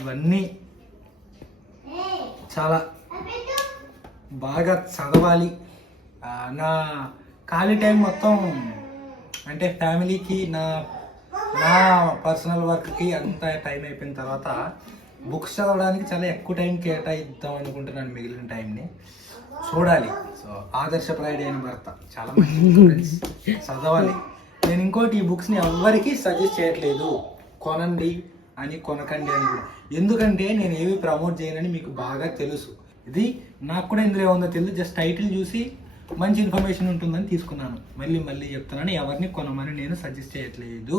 ఇవన్నీ చాలా బాగా చదవాలి. నా ఖాళీ టైం మొత్తం అంటే ఫ్యామిలీకి, నా పర్సనల్ వర్క్కి అంత టైం అయిపోయిన తర్వాత బుక్స్ చదవడానికి చాలా ఎక్కువ టైం కేటాయిద్దాం అనుకుంటున్నాను. మిగిలిన టైంని చూడాలి. సో ఆదర్శప్రాయుడైన భర్త చాలా మంచి చదవాలి. నేను ఇంకోటి, ఈ బుక్స్ని ఎవరికి సజెస్ట్ చేయట్లేదు కొనండి అని, కొనకండి అని కూడా. ఎందుకంటే నేను ఏవి ప్రమోట్ చేయనని మీకు బాగా తెలుసు. ఇది నాకు కూడా ఇందులో ఏముందో తెలియదు, జస్ట్ టైటిల్ చూసి మంచి ఇన్ఫర్మేషన్ ఉంటుందని తీసుకున్నాను. మళ్ళీ చెప్తున్నాను, ఎవరిని కొనమని నేను సజెస్ట్ చేయట్లేదు,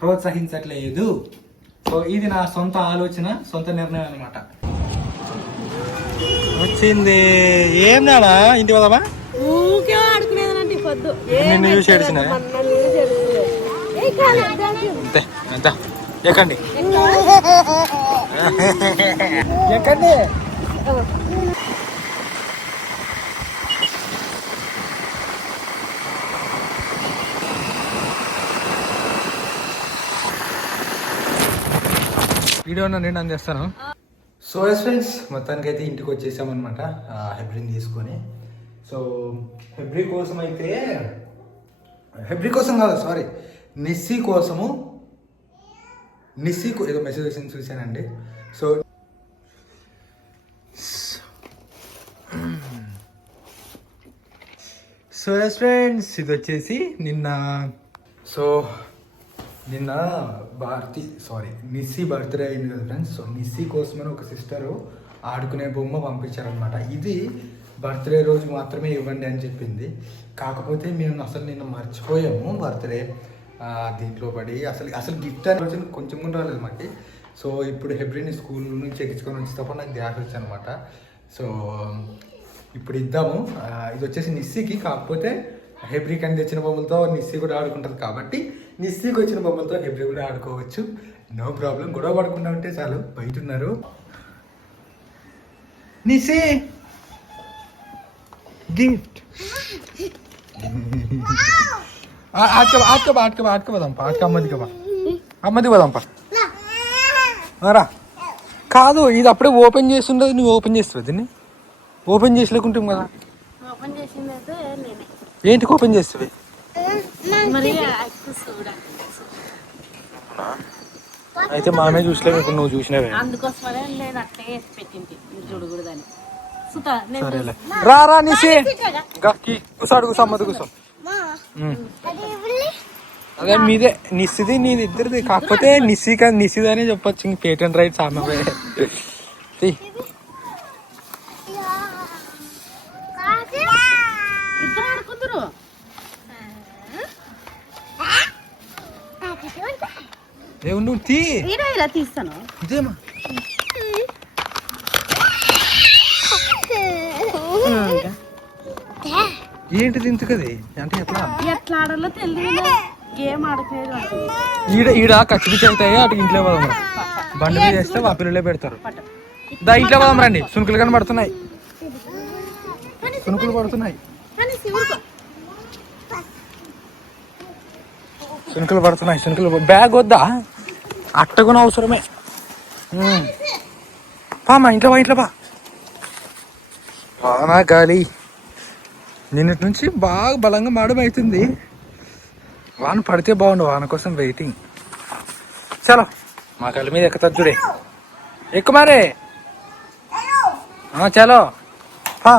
ప్రోత్సహించట్లేదు. సో ఇది నా సొంత ఆలోచన, సొంత నిర్ణయం అనమాట. వచ్చింది ఏం నానా ఇంటి పోదామా? నిన్ను చూసి ఏడిచిన అంతే. ఎక్కండి ఎక్కండి. వీడియో నేను అందిస్తాను. సో ఎస్ ఫ్రెండ్స్, మొత్తానికి అయితే ఇంటికి వచ్చేసామన్నమాట హెబ్రిని తీసుకొని. సో హెబ్రి కోసం కాదు, సారీ, నిస్సీ కోసము. నిస్సీకు ఏదో మెసేజ్ వచ్చింది చూశానండి. సో ఎస్ ఫ్రెండ్స్, ఇది వచ్చేసి నిన్న నిస్సీ బర్త్డే అయింది కదా ఫ్రెండ్స్. సో నిస్సీ కోసమని ఒక సిస్టరు ఆడుకునే బొమ్మ పంపించారనమాట. ఇది బర్త్డే రోజు మాత్రమే ఇవ్వండి అని చెప్పింది. కాకపోతే మేము అసలు నిన్న మర్చిపోయాము బర్త్డే దీంట్లో పడి. అసలు గిఫ్ట్ అని రోజు కొంచెం కూడా రాలేదు మాకు. సో ఇప్పుడు హెబ్రిని స్కూల్ నుంచి ఎక్కించుకొని వచ్చి తప్ప నాకు ధ్యాస వచ్చానమాట. సో ఇప్పుడు ఇద్దాము. ఇది వచ్చేసి నిస్సీకి, కాకపోతే హెబ్రికి అని తెచ్చిన బొమ్మలతో నిస్సీ కూడా ఆడుకుంటుంది కాబట్టి నిస్సీకి వచ్చిన బొమ్మలతో హెబ్రి కూడా ఆడుకోవచ్చు. No problem. గొడవ పడకుండా ఉంటే చాలు. బయట ఉన్నారు. నిస్సీ గిఫ్ట్ అమ్మది పోదాంపా. రా. కాదు, ఇది అప్పుడే ఓపెన్ చేస్తుండదు, నువ్వు ఓపెన్ చేస్తావు దీన్ని. ఓపెన్ చేసి లేకుంటాం కదా. ఏంటికి ఓపెన్ చేస్తావి? అయితే మామే చూసలేవు, ఇప్పుడు నువ్వు చూసినవే. సరేలే, రా నిసి కూసాడు, కూసా అమ్మది కూసా. అదే మీదే నిస్సిది, నీది ఇద్దరిది. కాకపోతే నిస్సిదనే చెప్పొచ్చు. ఇంక పేటెంట్ రైట్స్ ఆమె. నువ్వు తీస్తాను ఇదేమా. ఏంటిది ఇంత కది అంటే ఎట్లా ఆడాలో తెలియదు. గేమ్ ఆడుతుంది. ఈడ కచ్చిపిచ్చి అవుతాయి. అటు ఇంట్లో పోదాం. బండి మీద వేస్తే ఆ పిల్లలే పెడతారు. దా ఇంట్లో పోదాం రండి. సునుకులు కనబడుతున్నాయి, సునుకులు పడుతున్నాయి, సునుకులు పడుతున్నాయి, సునుకులు. బ్యాగ్ వద్దా? అట్టగున అవసరమే. మా ఇంట్లో బా. వాన గాలి నిన్నటి నుంచి బాగా బలంగా మాడం అవుతుంది. వాన పడితే బాగుండు, వాన కోసం వెయిటింగ్. చలో మా కళ్ళ మీద ఎక్కుతుంది చూడే. ఎక్కు మారే. చలో పా.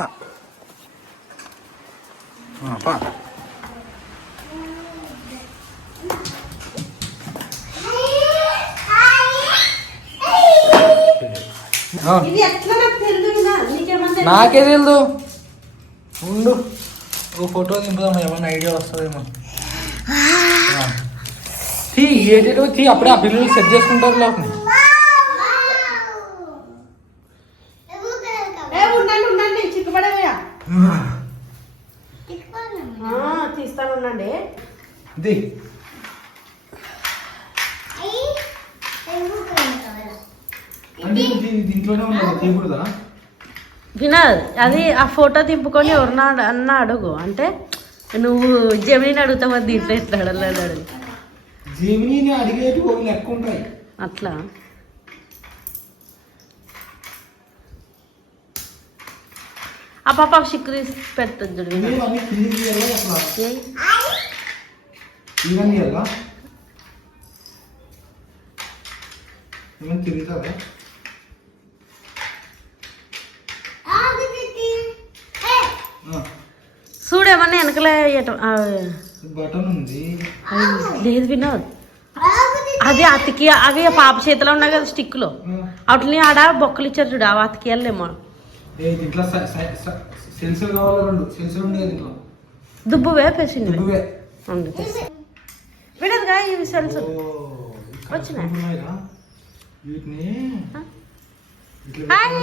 నాకే తెలుదు. ఉండు, ఓ ఫోటో దింపుదాం, ఏమన్నా ఐడియా వస్తుందేమో. ఏటో అప్పుడే ఆ పిల్లలు సెట్ చేసుకుంటారు లోపల. తీస్తానుండండి. దీంట్లోనే ఉన్నది, తీయకూడదా? వినదు అది. ఆ ఫోటో తిప్పుకొని ఎవరినా అన్న అడుగు. అంటే నువ్వు జమిని అడుగుతావు, దీంట్లో ఎట్లా అడగలేదు అడుగు. జమిని అడిగేటి లెక్క ఉంటాయి అట్లా. ఆ పాప సిక్కు తీసి పెడుతుంది చూడు వినోద్. ఇవన్నీ కిందికి తీయాలా అసలు? ఏయ్. ఇవన్నీ తీయాలా? ఏమన్నా తిరుగుతుందా? చూడేమన్నా వెనకలే బటన్ ఉంది. లేదు వినోద్, అది అతికి అవి ఆ పాప చేతిలో ఉన్నాయి కదా స్టిక్లో, వాటిని ఆడ బొక్కలు ఇచ్చారు చూడు, అవి అతికేయాలేమో. దీంట్లో సెన్సర్ కావాలి, 2 సెన్సర్ ఉంది కదా దీంట్లో. దుబ్బు వేపేసింది దుబ్బువే. వినోద్గా ఇవి సెన్సర్ వచ్చినాయి. వీటిని హాయ్.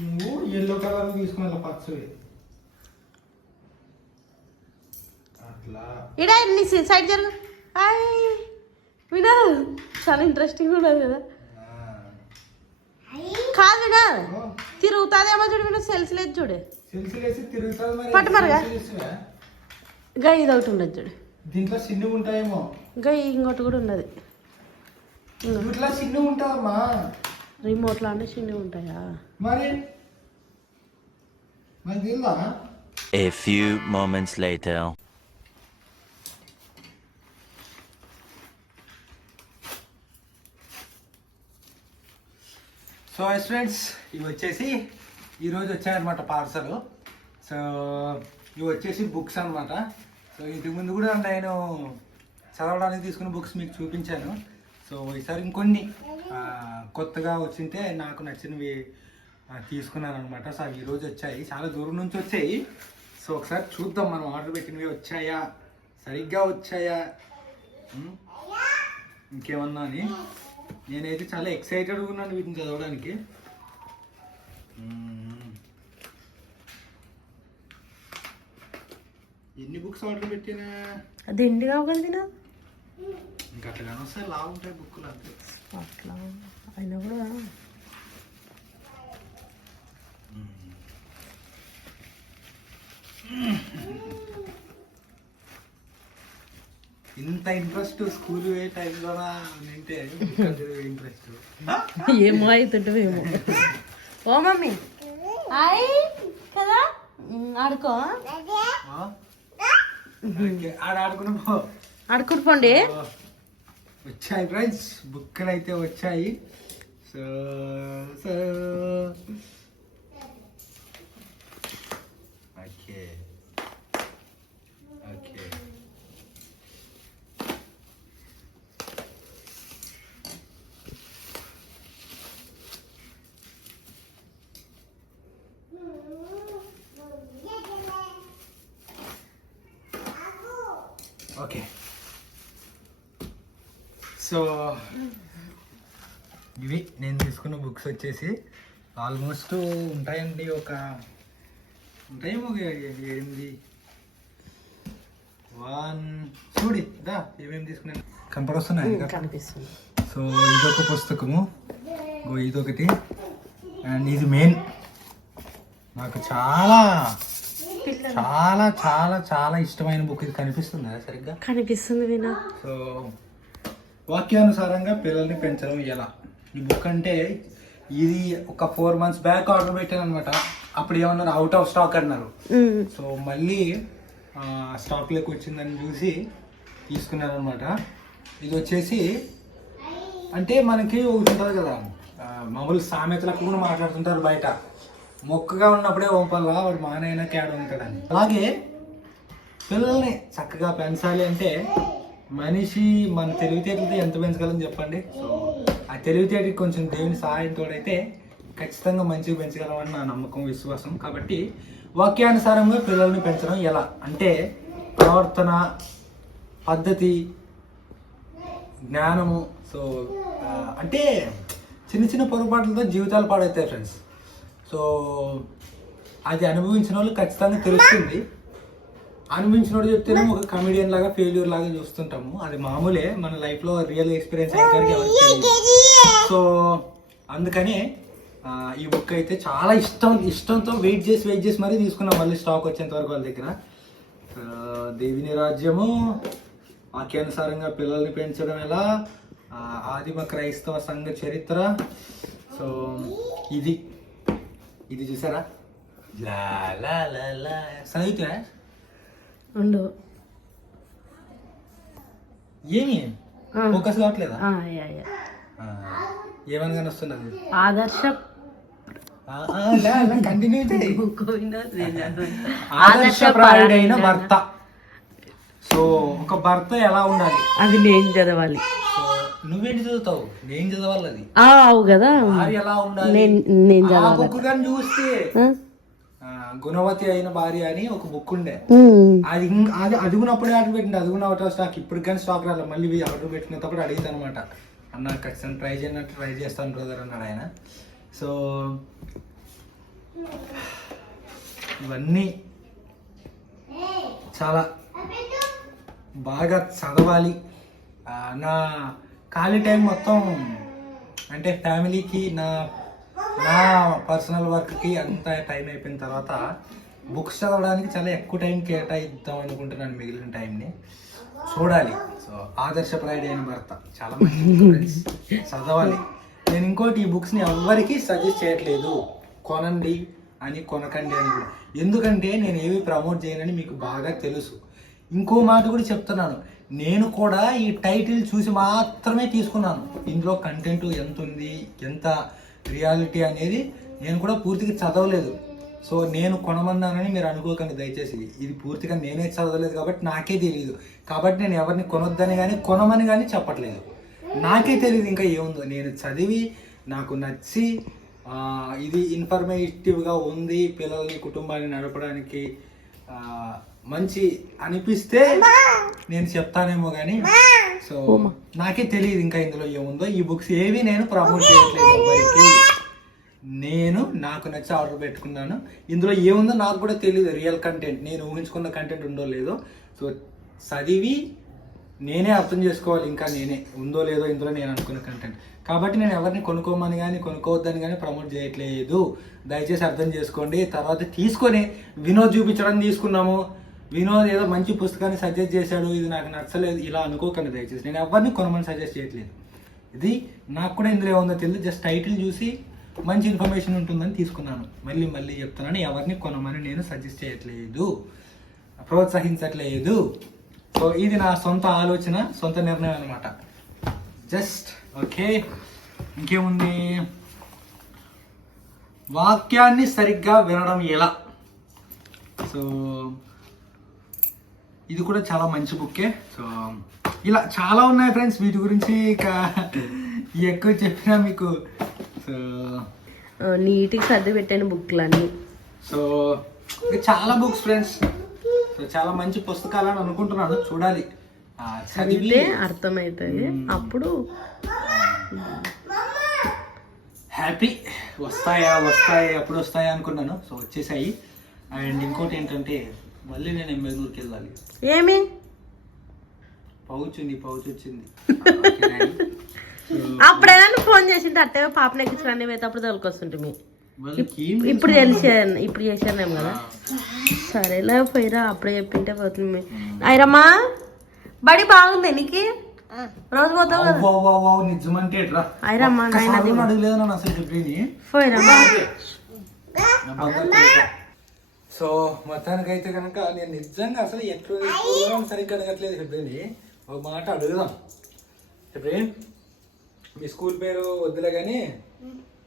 నువ్వు ఎల్లో కలర్ తీసుకున్నా పచ్చవి అట్లా. ఇడా నీ సైడ్ జరుగు. హాయ్ వినోద్, చాలా ఇంట్రెస్టింగ్ ఉన్నది కదా. కాదు వినోద్, తిరుగుతుందేమో చూడు వినోద్, సెల్స్ లేదు చూడు. పట్టు మరగా గా ఇది ఒకటి ఉండదు చూడు. దీంట్లో సిన్ను ఉంటాయేమో. గా ఇంకోటి కూడా ఉన్నది. ఇట్లా సిన్ను ఉంటావమ్మా. రిమోట్లో అంటే చిన్నవి ఉంటాయా మరి? మరి తెలుదా? A few moments later. So friends, ఇవి వచ్చేసి ఈరోజు వచ్చాయన్నమాట పార్సల్. సో ఇవి వచ్చేసి బుక్స్ అనమాట. సో ఇంతకు ముందు కూడా నేను చదవడానికి తీసుకున్న బుక్స్ మీకు చూపించాను. సో ఈసారి ఇంకొన్ని కొత్తగా వచ్చింటే నాకు నచ్చినవి తీసుకున్నాను అనమాట. సో అవి ఈరోజు వచ్చాయి, చాలా దూరం నుంచి వచ్చాయి. సో ఒకసారి చూద్దాం మనం ఆర్డర్ పెట్టినవి వచ్చాయా, సరిగ్గా వచ్చాయా, ఇంకేమన్నా అని. నేనైతే చాలా ఎక్సైటెడ్గా ఉన్నాను వీటిని చదవడానికి. ఎన్ని బుక్స్ ఆర్డర్ పెట్టినా అది ఎండి కాగలదినా ఇంకా అట్లా వస్తే లా ఉంటాయి బుక్కులు అంతే. అట్లా అయినా కూడా ఇంత ఇంట్రెస్ట్ స్కూల్ పోయే టైంలో వింటే ఇంట్రెస్ట్ ఏమో అవుతుంటుందేమో. ఓ మమ్మీ హాయ్ కదా, ఆడుకో ఆడుకున్నా. ఆడుకుని పోండి. వచ్చాయి ఫ్రెండ్స్, బుక్కులు అయితే వచ్చాయి. So so okay okay. Okay. So ఇవి నేను తీసుకున్న బుక్స్ వచ్చేసి ఆల్మోస్ట్ ఉంటాయండి, ఉంటాయేమో ఒక 8. చూడి దా ఏమేమి తీసుకున్నాను కనపడొస్తున్నాయి కనిపిస్తుంది. సో ఇదొక పుస్తకము, ఇదొకటి, అండ్ ఇది మెయిన్ నాకు చాలా చాలా చాలా చాలా ఇష్టమైన బుక్. ఇది కనిపిస్తుందా సరిగ్గా? కనిపిస్తుంది వినా. సో వాక్యానుసారంగా పిల్లల్ని పెంచడం ఎలా, ఈ బుక్ అంటే ఇది ఒక 4 months బ్యాక్ ఆర్డర్ పెట్టాను అనమాట. అప్పుడు ఏమన్నారు, అవుట్ ఆఫ్ స్టాక్ అన్నారు. సో మళ్ళీ స్టాక్లోకి వచ్చిందని చూసి తీసుకున్నాను అనమాట. ఇది వచ్చేసి అంటే మనకి ఒకటి ఉంటుంది కదా, మామూలు సామెతలకు కూడా మాట్లాడుతుంటారు బయట, మొక్కగా ఉన్నప్పుడే ఓంపల్లా వాడు మానైనా క్యాడ్ ఉంటాడని. అలాగే పిల్లల్ని చక్కగా పెంచాలి అంటే మనిషి మన తెలివితేటలతో ఎంత పెంచగలని చెప్పండి. సో ఆ తెలివితేటకి కొంచెం దేవుని సహాయంతో అయితే ఖచ్చితంగా మంచిగా పెంచగలమని నా నమ్మకం, విశ్వాసం. కాబట్టి వాక్యానుసారంగా పిల్లల్ని పెంచడం ఎలా అంటే ప్రవర్తన, పద్ధతి, జ్ఞానము. సో అంటే చిన్న చిన్న పొరపాట్లతో జీవితాలు పాడవుతాయి ఫ్రెండ్స్. సో అది అనుభవించిన వాళ్ళు ఖచ్చితంగా తెలుస్తుంది. అనుభవించిన వాడు చెప్తేనే ఒక కమెడియన్ లాగా, ఫెయిల్యూర్ లాగా చూస్తుంటాము. అది మామూలే, మన లైఫ్లో రియల్ ఎక్స్పీరియన్స్ అయితే. సో అందుకనే ఈ బుక్ అయితే చాలా ఇష్టంతో వెయిట్ చేసి మరీ తీసుకున్నాం, మళ్ళీ స్టాక్ వచ్చేంత వరకు వాళ్ళ దగ్గర. దేవిని రాజ్యము వాక్యానుసారంగా పిల్లల్ని పెంచడం ఎలా, ఆదిమ క్రైస్తవ సంఘ చరిత్ర. సో ఇది ఇది చూసారా, లా లా లా లా చదివితే ఉండు ఏమి ఫోకస్ కావట్లేదా? ఏమని కానీ వస్తున్నది ఆదర్శ కంటిన్యూ ఆదర్శప్రాయుడైన భర్త. సో ఒక భర్త ఎలా ఉండాలి అది నేను చదవాలి. నువ్వేంటి చదువుతావు, నేను చదవాలి. అది అవు కదా, భార్య ఎలా ఉండాలి నేను ఆ చదవాలి. బుక్ కానీ చూస్తే గుణవతి అయిన భార్య అని ఒక బుక్ ఉండే, అది అది అదుగునప్పుడే ఆర్డర్ పెట్టింది. అదుగున అవుట్ ఆఫ్ స్టాక్, ఇప్పుడు కానీ స్టాక్ రాలి. మళ్ళీ ఆర్డర్ పెట్టినప్పుడు అడిగితే అనమాట, అన్న ఖచ్చితంగా ట్రై చేస్తాను బ్రదర్ అన్నాడు ఆయన. సో ఇవన్నీ చాలా బాగా చదవాలి. నా ఖాళీ టైం మొత్తం అంటే ఫ్యామిలీకి, నా పర్సనల్ వర్క్కి అంతా టైం అయిపోయిన తర్వాత బుక్స్ చదవడానికి చాలా ఎక్కువ టైం కేటాయిద్దాం అనుకుంటున్నాను. మిగిలిన టైంని చూడాలి. సో ఆదర్శప్రాయుడైన భర్త చాలా మంచి చదవాలి. నేను ఇంకోటి, ఈ బుక్స్ని ఎవరికి సజెస్ట్ చేయట్లేదు, కొనండి అని కొనకండి అని కూడా. ఎందుకంటే నేను ఏవి ప్రమోట్ చేయనని మీకు బాగా తెలుసు. ఇంకో మాట కూడా చెప్తున్నాను, నేను కూడా ఈ టైటిల్ చూసి మాత్రమే తీసుకున్నాను. ఇందులో కంటెంట్ ఎంత ఉంది, ఎంత రియాలిటీ అనేది నేను కూడా పూర్తిగా చదవలేదు. సో నేను కొనమన్నానని మీరు అనుకోకండి దయచేసి. ఇది పూర్తిగా నేనే చదవలేదు కాబట్టి నాకే తెలియదు. కాబట్టి నేను ఎవరిని కొనొద్దని కానీ కొనమని కానీ చెప్పట్లేదు. నాకే తెలియదు ఇంకా ఏముందో. నేను చదివి నాకు నచ్చి ఇది ఇన్ఫర్మేటివ్గా ఉంది, పిల్లల్ని కుటుంబాన్ని నడపడానికి మంచి అనిపిస్తే నేను చెప్తానేమో కానీ. సో నాకే తెలియదు ఇంకా ఇందులో ఏముందో. ఈ బుక్స్ ఏవి నేను ప్రమోట్ చేయట్లేదు ఎవరికి. నేను నాకు నచ్చి ఆర్డర్ పెట్టుకున్నాను. ఇందులో ఏముందో నాకు కూడా తెలియదు. రియల్ కంటెంట్, నేను ఊహించుకున్న కంటెంట్ ఉందో లేదో. సో చదివి నేనే అర్థం చేసుకోవాలి, ఇంకా నేనే ఉందో లేదో ఇందులో నేను అనుకున్న కంటెంట్. కాబట్టి నేను ఎవరిని కొనుక్కోమని కానీ కొనుక్కోవద్దని కానీ ప్రమోట్ చేయట్లేదు. దయచేసి అర్థం చేసుకోండి. తర్వాత తీసుకొని వినోద్ చూపించడం తీసుకున్నాము, వినోద్ ఏదో మంచి పుస్తకాన్ని సజెస్ట్ చేశాడు, ఇది నాకు నచ్చలేదు ఇలా అనుకోకండి దయచేసి. నేను ఎవరిని కొనమని సజెస్ట్ చేయట్లేదు. ఇది నాకు కూడా ఇందులో ఏముందో తెలియదు. జస్ట్ టైటిల్ చూసి మంచి ఇన్ఫర్మేషన్ ఉంటుందని తీసుకున్నాను. మళ్ళీ చెప్తున్నాను, ఎవరిని కొనమని నేను సజెస్ట్ చేయట్లేదు, ప్రోత్సహించట్లేదు. సో ఇది నా సొంత ఆలోచన, సొంత నిర్ణయం అనమాట. Just okay. ఇంకేముంది, వాక్యాన్ని సరిగ్గా వినడం ఎలా. సో ఇది కూడా చాలా మంచి బుక్కే. సో ఇలా చాలా ఉన్నాయి ఫ్రెండ్స్, వీటి గురించి ఇక ఎక్కువ చెప్పినా మీకు. సో నీట్గా సర్ది పెట్టాను బుక్లన్నీ. సో చాలా బుక్స్ ఫ్రెండ్స్. సో చాలా మంచి పుస్తకాలు అని అనుకుంటున్నాను. చూడాలి, చదివితే అర్థమవుతుంది. అప్పుడు హ్యాపీ. వస్తాయా అప్పుడు వస్తాయా అనుకున్నాను. సో వచ్చేసాయి. అండ్ ఇంకోటి ఏంటంటే, మళ్ళీ నేను ఎంబెనూరుకి వెళ్ళాలి. ఏమి పౌచ్ వచ్చింది. అప్పుడైనా ఫోన్ చేసింటే అట్టే పాపను ఎక్కించుకుని పోయేటప్పుడు తోలుకొస్తుంటే ఇప్పుడు చేసానేం కదా. సరేలే పోయిరా, అప్పుడే చెప్పింటే పోతుంది. అయిరమ్మా బడి బాగుంది నీకు, రోజు పోతావు కదా. నిజమంటే అయిరమ్మా అడగలేదు అసలు చెప్పేది. పోయిరమ్మా. సో మొత్తానికి అయితే కనుక నేను నిజంగా అసలు ఎట్లా సరిగ్గా అడగట్లేదు. చెప్పేది ఒక మాట అడుగుదాం. చెప్పే మీ స్కూల్ పేరు వద్దులే కానీ,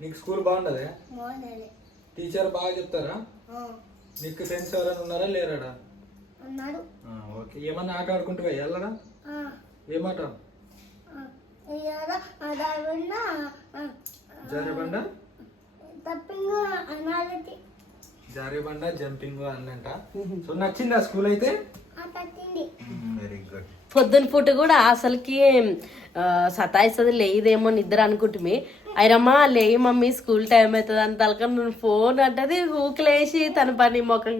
నీకు స్కూల్ బాగుండదా? టీచర్ బాగా చెప్తారా? నీకు ఫ్రెండ్స్ ఎవరైనా ఉన్నారా లేరాడా? ఓకే. ఏమన్నా ఆట ఆడుకుంటూ వెళ్ళరా? ఏమాట? జారేబండ, జంపింగ్ అన్నంట. సో నచ్చిందా స్కూల్ అయితే? Very good. పొద్దున పూట కూడా అసలుకి సతాయిస్తుంది, లేదేమో నిద్ర అనుకుంటుమి. అయిరమ్మా లేయి మమ్మీ స్కూల్ టైం అవుతుంది అని తలక నువ్వు ఫోన్ అంటది. ఊకలేసి తన పని మొఖం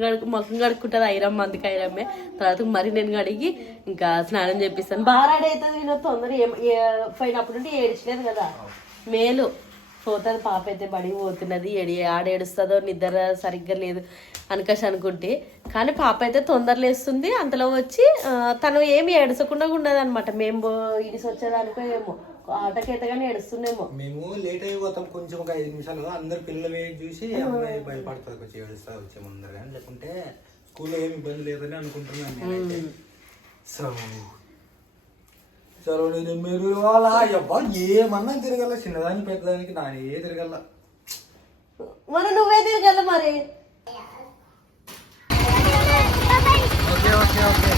కడుక్కుంటుంది అయిరమ్మ. అందుకే అయిరమ్మే తర్వాత మరి నేను కడిగి ఇంకా స్నానం చేపిస్తాను. బాగా రెడీ అవుతుంది. నేను తొందర పోయినప్పుడు ఏడ్చలేదు కదా మేలు. పోతుంది పాప అయితే బడికి పోతున్నది ఆడ ఏడుస్తుందో నిద్ర సరిగ్గా లేదు అనుకసి అనుకుంటే, కానీ పాప అయితే తొందరలో వేస్తుంది. అంతలో వచ్చి తను ఏమి ఏడసకుండా ఉండదు అనమాట. మేము ఇడిసి వచ్చేదానికో ఏమో ఆటకైతే కానీ ఏడుస్తుందేమో. మేము లేట్ అయిపోతాం కొంచెం ఒక 5 నిమిషాలు. అందరు పిల్లలు వేసి చూసి అమ్మాయి భయపడుతుంది కొంచెం ఏడుస్తా వచ్చే ముందర, కానీ లేకుంటే స్కూల్లో ఏమి ఇబ్బంది లేదని అనుకుంటున్నాను నేనైతే. సో చలో నేను మీరు అబ్బా ఏమన్నా తిరగల, చిన్నదానికి పెద్దదానికి నానే తిరగల. మరి నువ్వే తిరగల మరి. Okay okay okay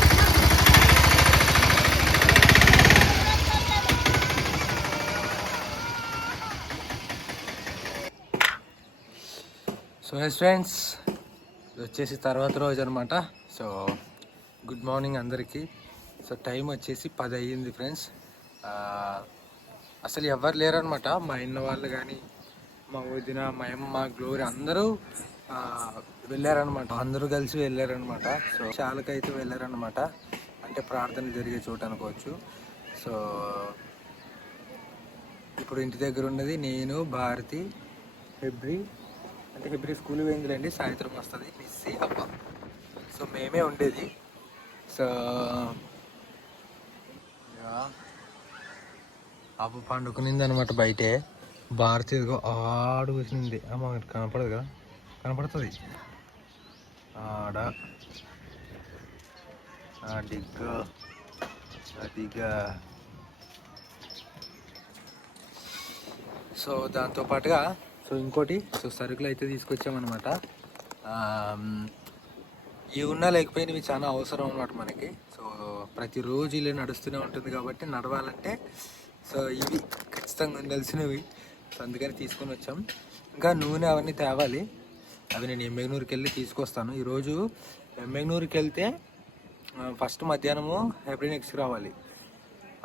so yes friends, వచ్చేసి తర్వాత రోజు అనమాట. సో గుడ్ మార్నింగ్ అందరికీ. సో టైం వచ్చేసి 10 అయ్యింది ఫ్రెండ్స్. అసలు ఎవరు లేరనమాట. మా ఇన్న వాళ్ళు కానీ, మా వదిన, మా అమ్మ, మా గ్లోరీ అందరూ వెళ్ళారనమాట. అందరూ కలిసి వెళ్ళారనమాట. సో చాలకైతే వెళ్ళారనమాట, అంటే ప్రార్థన జరిగే చోటు అనుకోవచ్చు. సో ఇప్పుడు ఇంటి దగ్గర ఉన్నది నేను, భారతి, హెబ్రి. అంటే హెబ్రి స్కూల్ పోయిందిలేండి, సాయంత్రం వస్తుంది. మిస్సి, అబ్బ. సో మేమే ఉండేది. సో అబ్బ పండుకునింది అనమాట బయటే. భారతి ఆడు కూర్చునింది. అమ్మ కనపడదు కదా, కనపడుతుంది ఆడ అడిగా అదిగా. సో దాంతోపాటుగా ఇంకోటి సరుకులు అయితే తీసుకొచ్చామన్నమాట. ఇవి ఉన్నా లేకపోయినా ఇవి చాలా అవసరం అన్నమాట మనకి. సో ప్రతిరోజు ఇలా నడుస్తూనే ఉంటుంది కాబట్టి నడవాలంటే సో ఇవి ఖచ్చితంగా ఉండాల్సినవి. సో అందుకని తీసుకొని వచ్చాం. ఇంకా నూనె అవన్నీ తేవాలి. అవి నేను ఎమ్మెగనూరుకి వెళ్ళి తీసుకొస్తాను. ఈరోజు ఎమ్మెగనూరుకి వెళ్తే ఫస్ట్ మధ్యాహ్నము హెబ్రినెక్స్కి రావాలి.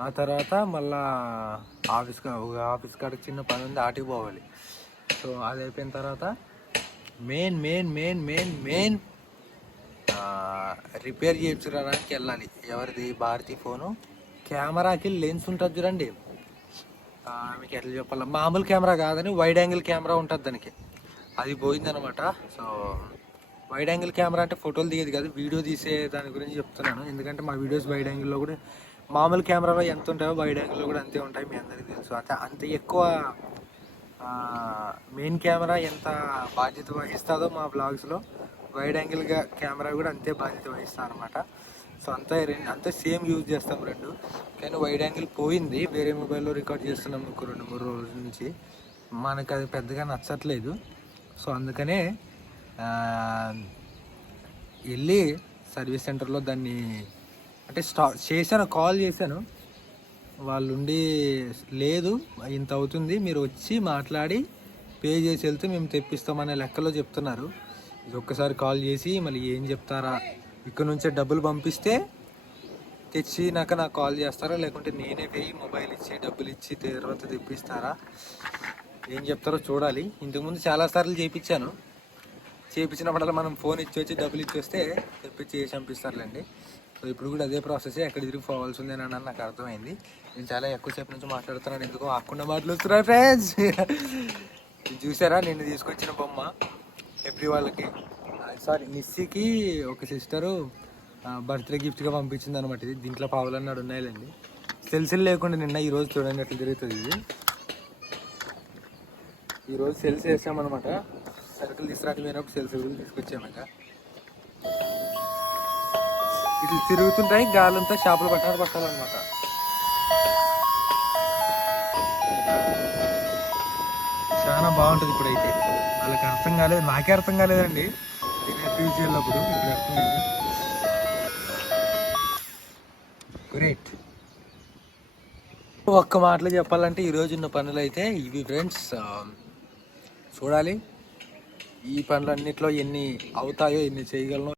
ఆ తర్వాత మళ్ళా ఆఫీస్ కాడికి చిన్న పని ఉంది, ఆటికి పోవాలి. సో అది అయిపోయిన తర్వాత మెయిన్ రిపేర్ చేయించడానికి వెళ్ళాలి. ఎవరిది? భారతి ఫోను. కెమెరాకి లెన్స్ ఉంటుంది చూడండి, మీకు ఎట్లా చెప్పాలి, మామూలు కెమెరా కాదని వైడ్ యాంగిల్ కెమెరా ఉంటుంది దానికి. అది పోయిందనమాట. సో వైడ్ యాంగిల్ కెమెరా అంటే ఫోటోలు దిగేది కాదు, వీడియో తీసే దాని గురించి చెప్తున్నాను. ఎందుకంటే మా వీడియోస్ వైడ్ యాంగిల్లో కూడా మామూలు కెమెరాలో ఎంత ఉంటాయో వైడ్ యాంగిల్లో కూడా అంతే ఉంటాయి, మీ అందరికీ తెలుసు. అంత ఎక్కువ మెయిన్ కెమెరా ఎంత బాధ్యత వహిస్తుందో మా బ్లాగ్స్లో వైడ్ యాంగిల్గా కెమెరా కూడా అంతే బాధ్యత వహిస్తాను అనమాట. సో అంతా సేమ్ యూజ్ చేస్తాం రెండు. కానీ వైడ్ యాంగిల్ పోయింది, వేరే మొబైల్లో రికార్డ్ చేస్తున్నాం ఒక 2-3 రోజుల నుంచి. మనకు అది పెద్దగా నచ్చట్లేదు. సో అందుకనే వెళ్ళి సర్వీస్ సెంటర్లో దాన్ని అంటే చేశాను, కాల్ చేశాను. వాళ్ళుండి లేదు ఇంత అవుతుంది, మీరు వచ్చి మాట్లాడి పే చేసి వెళ్తే మేము తెప్పిస్తామనే లెక్కలో చెప్తున్నారు. ఇది ఒక్కసారి కాల్ చేసి మళ్ళీ ఏం చెప్తారా, ఇక్కడ నుంచే డబ్బులు పంపిస్తే తెచ్చినాక నాకు కాల్ చేస్తారా, లేకుంటే నేనే పోయి మొబైల్ ఇచ్చి డబ్బులు ఇచ్చి తర్వాత తెప్పిస్తారా, ఏం చెప్తారో చూడాలి. ఇంతకుముందు చాలాసార్లు చేయించినప్పుడల్లా మనం ఫోన్ ఇచ్చి వచ్చి డబ్బులు ఇచ్చి వస్తే తెప్పించి చేసి పంపిస్తారులేండి. సో ఇప్పుడు కూడా అదే ప్రాసెస్, ఎక్కడ తిరిగి పోవాల్సి ఉంది అని నాకు అర్థమైంది. నేను చాలా ఎక్కువసేపు నుంచి మాట్లాడుతున్నాను, ఎందుకో ఆకుండా మాట్లాడుతున్నాను ఫ్రెండ్స్. చూసారా నిన్ను తీసుకొచ్చిన బొమ్మ ఎవ్రీ వాళ్ళకి, సారీ నిస్సికి ఒక సిస్టరు బర్త్డే గిఫ్ట్గా పంపించింది అనమాట. ఇది దీంట్లో పావులన్నాడు ఉన్నాయిలేండి. సెల్స్ లేకుండా నిన్న ఈరోజు చూడండి ఎట్లా జరుగుతుంది. ఇది ఈరోజు సెల్స్ వేసామన్నమాట. సరుకులు తీసుకురాకపోయినప్పుడు సెల్స్ తీసుకొచ్చామక. ఇట్లా తిరుగుతుంటాయి, గాలంతా చేపలు పట్టాలన్నమాట. చాలా బాగుంటుంది. ఇప్పుడైతే వాళ్ళకి అర్థం కాలేదు, నాకే అర్థం కాలేదండి ఫ్యూచర్లప్పుడు. ఇప్పుడు అర్థమైంది. గ్రేట్. ఒక్క మాటలో చెప్పాలంటే ఈరోజు ఉన్న పనులు అయితే ఇవి ఫ్రెండ్స్. చూడాలి ఈ పనులన్నిట్లో ఎన్ని అవుతాయో, ఎన్ని చేయగలను.